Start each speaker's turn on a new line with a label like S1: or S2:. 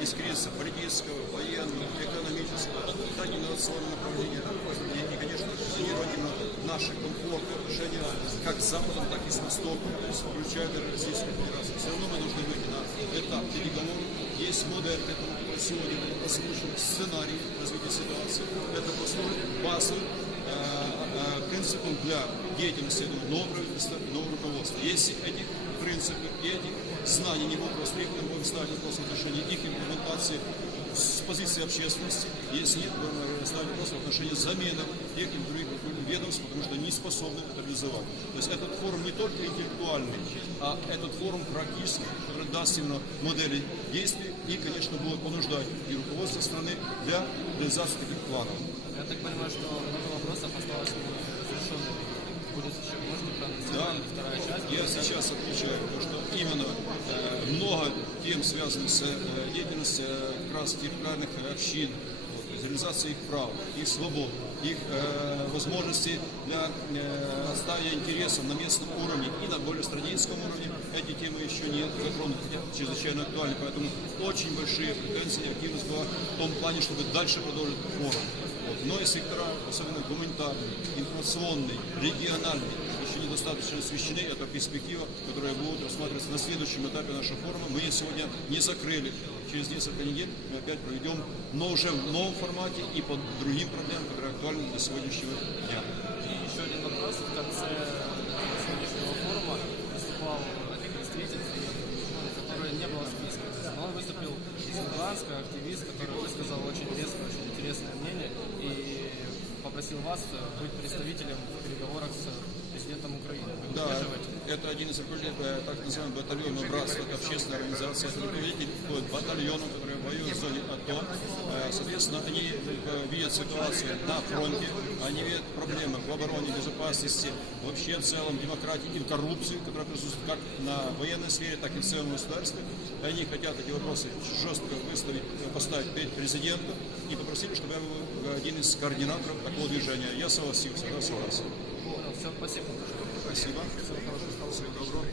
S1: из кризиса политического, военного, экономического, так и инновационного направления. И, и, конечно, позиционировать именно наши комфортные отношения как с Западом, так и с Востоком, то есть включая даже Российскую Федерацию. Все равно мы должны выйти на этап переговоров. Есть модель к этому сегодня озвучен сценарий развития ситуации. Это послужит базовым э, э, принципом для деятельности этого нового правительства нового руководства. Если эти принципы и эти знания не будут востребованы, мы будем ставить вопрос в отношении их имплементации с позиции общественности. Если нет, будем ставить вопрос в отношении замены тех или других ведомств, потому что не способны это реализовать. То есть этот форум не только интеллектуальный, а этот форум практический, который даст именно модели действий и, конечно, будет понуждать и руководство страны для реализации таких планов.
S2: Я так понимаю, что много вопросов осталось неразрешенными. Будет еще, вторая часть?
S1: Отвечаю, потому что именно э, много тем связанных с э, деятельностью э, как раз территориальных общин, вот, реализацией их прав, их свобод, их э, возможностей для отставления интересов на местном уровне и на более стратегическом уровне. Эти темы еще не затронуты, чрезвычайно актуальны, поэтому очень большие претензии и активность была в том плане, чтобы дальше продолжить форум. Вот. Но и сектора, особенно гуманитарный, информационный, региональный, еще недостаточно освещены. Это перспектива, которая будет рассматриваться на следующем этапе нашего форума. Мы ее сегодня не закрыли. Через несколько недель мы опять проведем, но уже в новом формате и по другим проблемам, которые актуальны для сегодняшнего дня.
S2: И еще один вопрос. В конце сегодняшнего форума выступал один представитель, который не был в списке. Но он выступил из Луганска, активист, который высказал очень резкое, очень интересное мнение и попросил вас быть представителем в переговорах с президентом Украины. Вы
S1: Да, это один из руководителей э, так называемого батальона братства, это общественная организация, руководитель батальона, который воюет в зоне АТО. Э, Соответственно, они э, видят ситуацию на фронте, они видят проблемы в обороне, безопасности, вообще в целом демократии и коррупции, которая присутствует как на военной сфере, так и в целом государстве. Они хотят эти вопросы жестко выставить, поставить перед президентом и попросили, чтобы я был один из координаторов такого движения. Я согласился, да, согласен.
S2: Все, спасибо.
S1: Спасибо. Всего доброго.